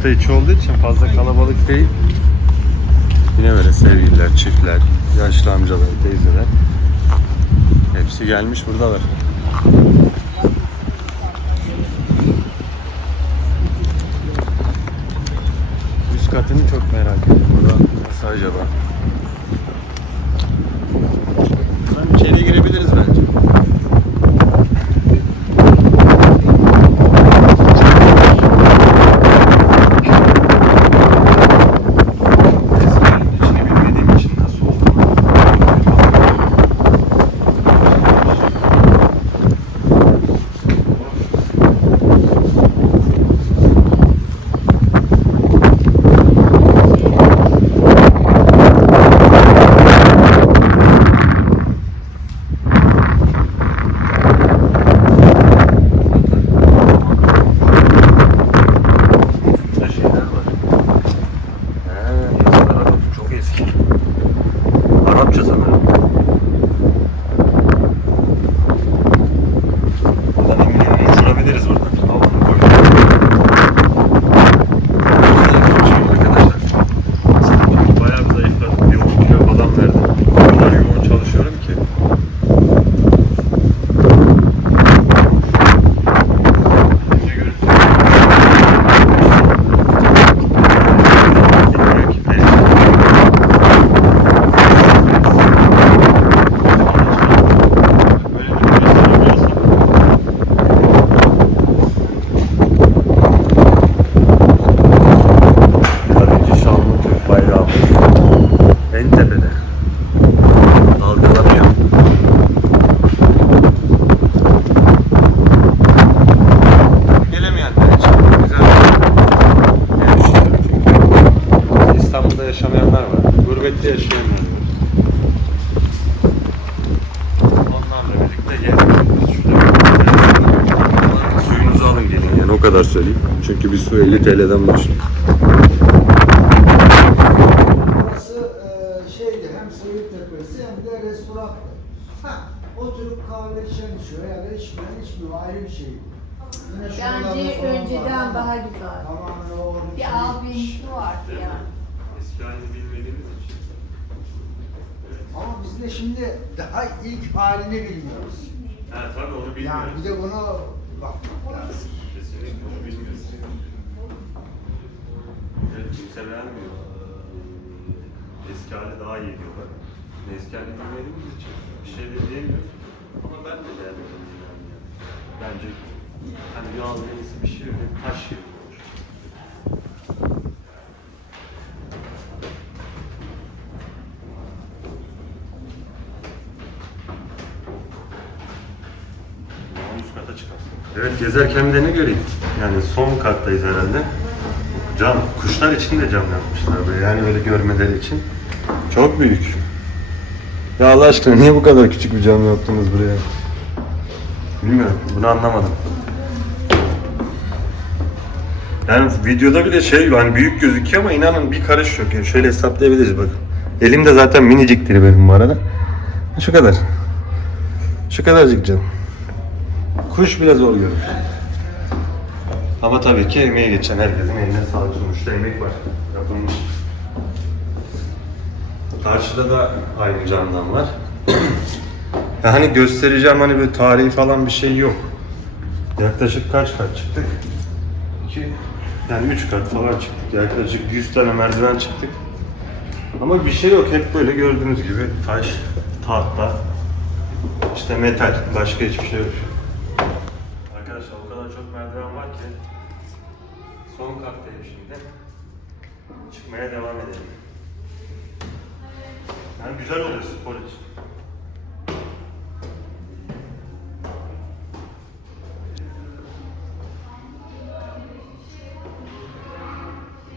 hafta içi olduğu için fazla kalabalık değil. Yine böyle sevgililer, çiftler, yaşlı amcalar, teyzeler. Hepsi gelmiş buradalar. Üst katını çok merak ediyorum. Burada nasıl acaba? Şurada suyunuzu alın gelin yani o kadar söyleyeyim. Çünkü bir su 50 TL'den başlıyor. Burası e, şeydi hem seyir tepesi hem de restoran. Ha, oturup kahve içen içiyor ya da içmeyen içmiyor ayrı bir şey. Yine şuralarda Bence falan önceden var. daha güzel. Tamamen o Bir albenisi vardı ya. Eski halini bilmediğimiz için. Ama biz de şimdi daha ilk halini bilmiyoruz. Ha tabii onu Yani bir de bunu bakmak lazım. Kesinlikle onu bilmiyoruz. Evet kimse beğenmiyor. Eski hali daha iyi diyorlar. Eski halini bilmediğimiz için bir şey de diyemiyoruz. Ama ben de beğenmedim yani. Bence hani bir albenisi bir şey öyle taş gibi olur. Daha üst kata çıkarsın. Evet gezerken bir de ne göreyim? Yani son kattayız herhalde. Cam, kuşlar için de cam yapmışlar böyle yani böyle görmeleri için. Çok büyük. Ya Allah aşkına niye bu kadar küçük bir cam yaptınız buraya? Bilmiyorum, bunu anlamadım. Yani videoda bile şey hani büyük gözüküyor ama inanın bir karış yok. Yani şöyle hesaplayabiliriz bakın. Elimde zaten miniciktir benim bu arada. Şu kadar. Şu kadarcık cam. Kuş bile zor görür. Ama tabii ki emeği geçen herkesin eline sağlık sonuçta emek var. Yapılmış. Karşıda da aynı camdan var. ya hani göstereceğim hani böyle tarihi falan bir şey yok. Yaklaşık kaç kat çıktık? İki, yani üç kat falan çıktık. Yaklaşık 100 tane merdiven çıktık. Ama bir şey yok. Hep böyle gördüğünüz gibi taş, tahta, işte metal. Başka hiçbir şey yok. Arkadaşlar o kadar çok merdiven var ki son kattayım şimdi. Çıkmaya devam edelim. Yani güzel oluyor spor için.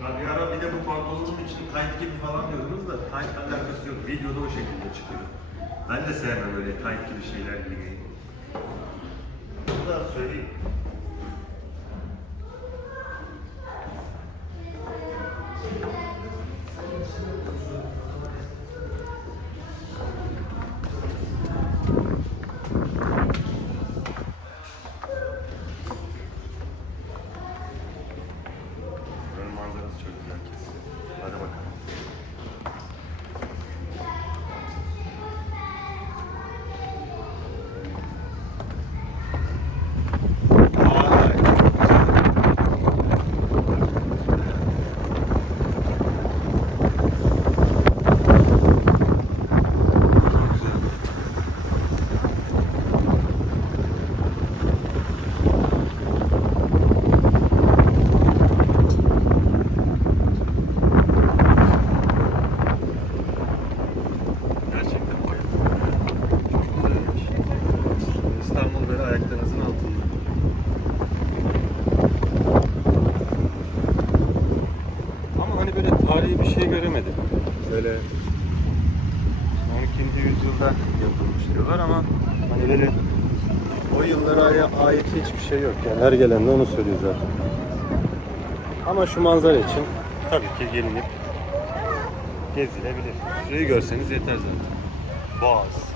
Ya bir ara bir de bu pantolonum için tight gibi falan diyordunuz da tight alakası yok. Videoda o şekilde çıkıyor. Ben de sevmem böyle tight gibi şeyler giymeyi. Bunu da söyleyeyim. Benim Yol böyle ayaklarınızın altında. Ama hani böyle tarihi bir şey göremedim. Böyle 12. yüzyılda yapılmış diyorlar ama hani böyle o yıllara ait hiçbir şey yok. Yani her gelen de onu söylüyor zaten. Ama şu manzara için tabii ki gelinip gezilebilir. Şurayı görseniz yeter zaten. Boğaz.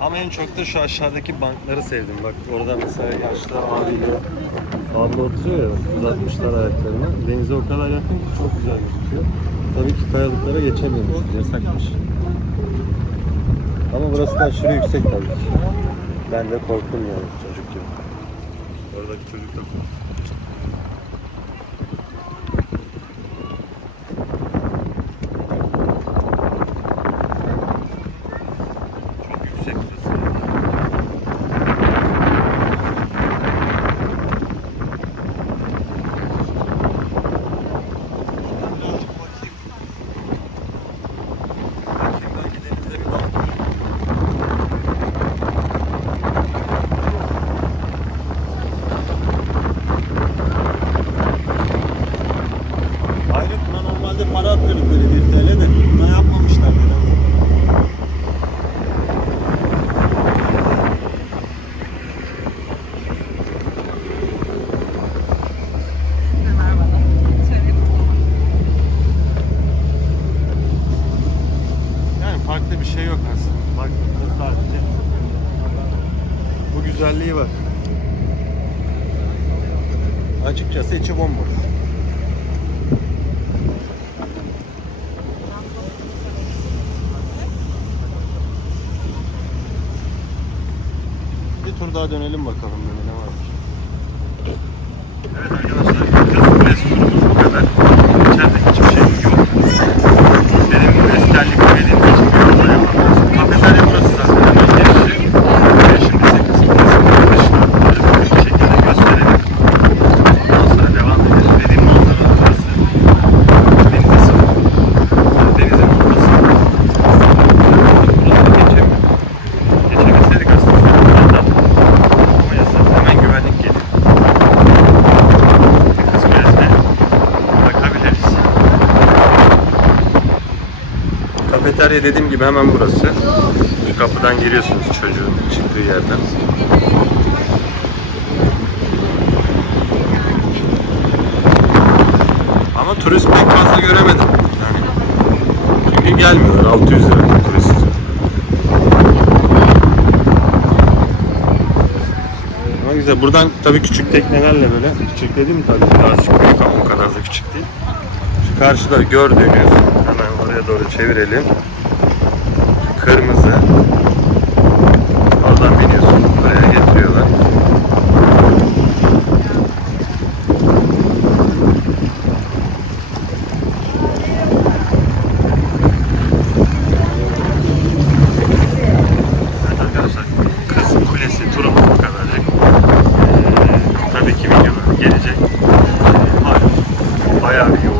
Ama en çok da şu aşağıdaki bankları sevdim. Bak orada mesela yaşlı abiyle abla oturuyor ya uzatmışlar ayaklarını. Denize o kadar yakın ki çok güzel gözüküyor. Tabii ki kayalıklara geçemiyormuşuz. Yasakmış. Ama burası da aşırı yüksek tabii ki. Ben de korktum yani çocuk gibi. Oradaki çocuk da korktu. Açıkçası içi bomboş. Bir tur daha dönelim bakalım böyle ne varmış. Evet arkadaşlar, Kız Kulesi turumuz bu kadar. İçeride hiçbir şey yok. Benim gibi eskerlik bilmediğim için bir yolda yapamıyoruz. Kafeterya burası zaten hemen girişi. Ve şimdi ise Kız Kulesi arkadaşlar. Böyle bir şekilde gösterelim. Ondan sonra devam edelim. Dediğim manzara burası. Denize sıfır. Yani denizin ortası. Buradan geçemiyoruz. Geçebilseydik aslında zaten. Ama yasak. Hemen güvenlik geliyor. Kız Kulesi'ne bakabiliriz. Kafeterya dediğim gibi hemen burası. Şu kapıdan giriyorsunuz çocuğun çıktığı yerden. Ama turist pek fazla göremedim. Yani. Çünkü gelmiyorlar 600 lira turist. Ama güzel. Buradan tabii küçük teknelerle böyle. Küçük dediğim tabii birazcık büyük ama o kadar da küçük değil. Şu karşıda gördüğünüz hemen oraya doğru çevirelim kırmızı. Oradan biniyorsun. Buraya getiriyorlar. Evet arkadaşlar Kasım Kulesi turumuz bu ee, tabii ki videolar gelecek. Ee, bayağı bir yoğun.